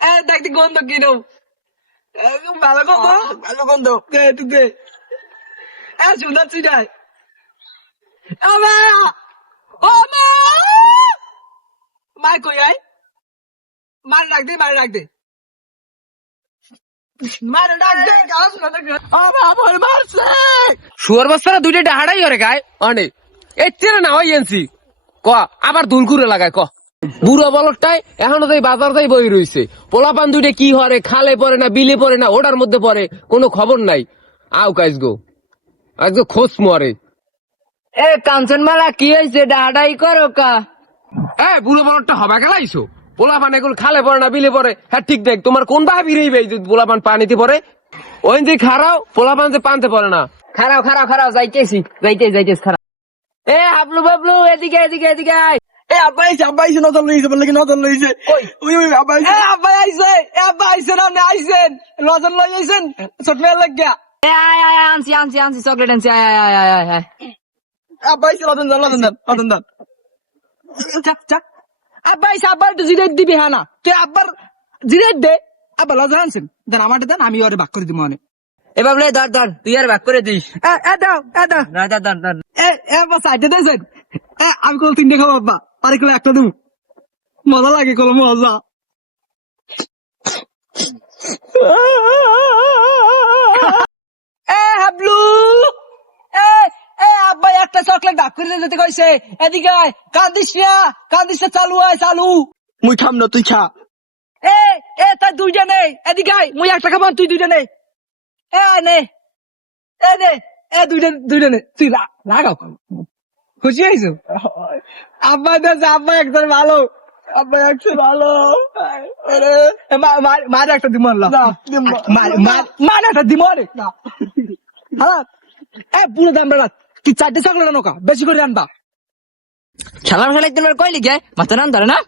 দেখতে গন্ধ কিনো ভালো গন্ধ ভালো গন্ধ তুই দে সুন্দর চিটাই মার কই আই মার রাখ দে মার রাখ দে মার রাখ দে গাছ না দেখ আমার মারছে শুয়ার বস্তারা দুইটা ডাহাড়াই করে গায় অনেক এর না হয় এনসি ক আবার দুল করে লাগায় ক বুড়ো বলকটাই এখনো তাই বাজার তাই বই রইছে পোলাপান দুইটা কি হরে খালে পড়ে না বিলে পড়ে না ওটার মধ্যে পড়ে কোনো খবর নাই আও কাজ গো আজকে খোঁজ মরে এ কাঞ্চনমালা কি হয়েছে ডাহাডাই করো কা বুড়ো বলকটা হবে গেলাইছো পোলাপান এগুলো খালে পড়ে না বিলে পড়ে হ্যাঁ ঠিক দেখ তোমার কোন ভাবি রইবে পোলাপান পানিতে পড়ে ওই যে খারাও পোলাপান যে পানতে পারে না খারাপ খারাপ খারাপ যাইতেছি যাইতেছি খারাপ হাবলু বাবলু এদিকে এদিকে এদিকে আয় আব্বা আইছে নজর লইছে বলে কি নজর লইছে ওই আব্বা আইছে আব্বা আইছে না আইছেন লজন লই আইছেন ছোট মেয়ে লাগিয়া আয় আয় আনছি চকলেট আনছি আয় আয় আয় আয় আয় আব্বা আইছে লজন দান আব্বা আইছে আব্বা একটু জিরেট দিবি হ্যাঁ না তুই আব্বার জিরেট দে আব্বা লজন আনছেন দেন আমারটা দেন আমি ওরে ভাগ করে দিব মানে এবার বলে ধর তুই আর ভাগ করে দিস দাও সাইডে দেন আমি কোনো তিনটে খাবো আব্বা আরে কোনো একটা দেবো মজা লাগে কোনো মজা হাবলু আব্বা একটা চকলেট ভাগ করে দিতে কইছে এদিকে কান্দিস না চালু মুই খাম না তুই খা তাই দুইটা নেই এদিকে মুই একটা খাবো তুই দুইটা নেই নে দুইটা নে তুই লাগাও খুশি হয়েছো আব্বা দেশ আব্বা একদম ভালো আব্বা একটু ভালো মার একটা দিব মার একটা দিব হ্যাঁ পুরো দাম বেড়া কি চারটে চকলেট আনো কা বেশি করে আনবা খেলা একদিন কইলি গে মাথা নাম ধরে না